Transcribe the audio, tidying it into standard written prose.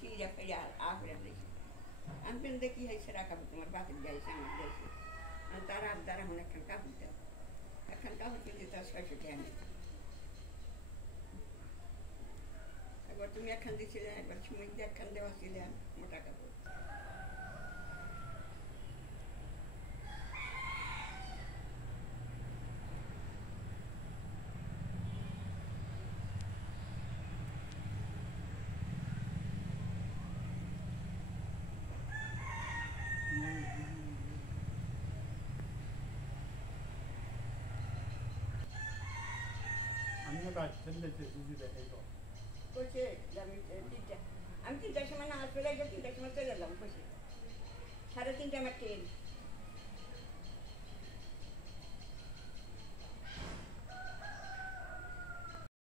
ছিঁড়ে ফেলে আহরে দেখি আমি দেখি হয়েছে রাখা তোমার বাপের যাইছে আমার যাইছে তার আবদার এখন একখান কাপড় দেয় একখান কাপড় কিনতে তার 600 টাকা নেই একবার তুমি একখান দিয়েছিলে একবার সময় দিয়ে একখান দেওয়া ছিল মোটা কাপড় আমিও কাজ ছেড়েছি বুঝি দেখাই তো বলছে আমি তিনটার সময় না চলে গেলে 3টার সময় চলে এলাম বসে 3:30 আমার ট্রেন